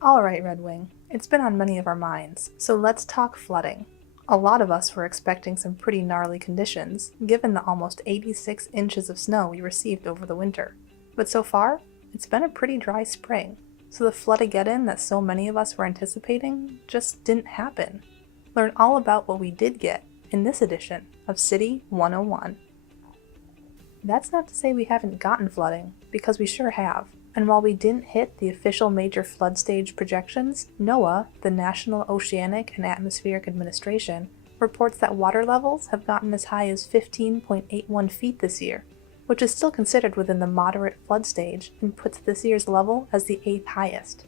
Alright, Red Wing, it's been on many of our minds, so let's talk flooding. A lot of us were expecting some pretty gnarly conditions, given the almost 86 inches of snow we received over the winter. But so far, it's been a pretty dry spring, so the flood-ageddon that so many of us were anticipating just didn't happen. Learn all about what we did get in this edition of City 101. That's not to say we haven't gotten flooding, because we sure have. And while we didn't hit the official major flood stage projections, NOAA, the National Oceanic and Atmospheric Administration, reports that water levels have gotten as high as 15.81 feet this year, which is still considered within the moderate flood stage and puts this year's level as the 8th highest.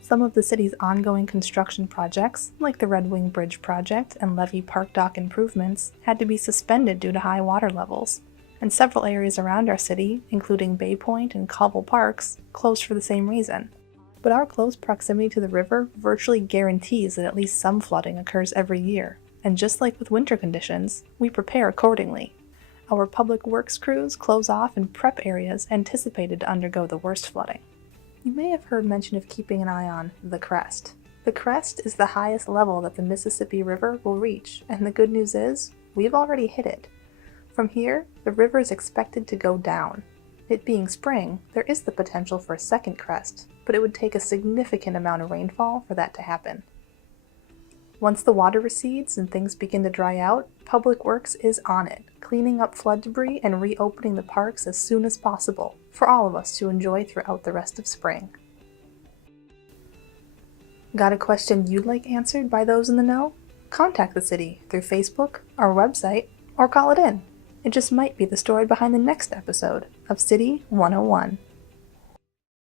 Some of the city's ongoing construction projects, like the Red Wing Bridge project and Levee Park dock improvements, had to be suspended due to high water levels, and several areas around our city, including Bay Point and Cobble Parks, closed for the same reason. But our close proximity to the river virtually guarantees that at least some flooding occurs every year, and just like with winter conditions, we prepare accordingly. Our public works crews close off and prep areas anticipated to undergo the worst flooding. You may have heard mention of keeping an eye on the crest. The crest is the highest level that the Mississippi River will reach, and the good news is, we've already hit it. From here, the river is expected to go down. It being spring, there is the potential for a second crest, but it would take a significant amount of rainfall for that to happen. Once the water recedes and things begin to dry out, Public Works is on it, cleaning up flood debris and reopening the parks as soon as possible for all of us to enjoy throughout the rest of spring. Got a question you'd like answered by those in the know? Contact the city through Facebook, our website, or call it in. It just might be the story behind the next episode of City 101.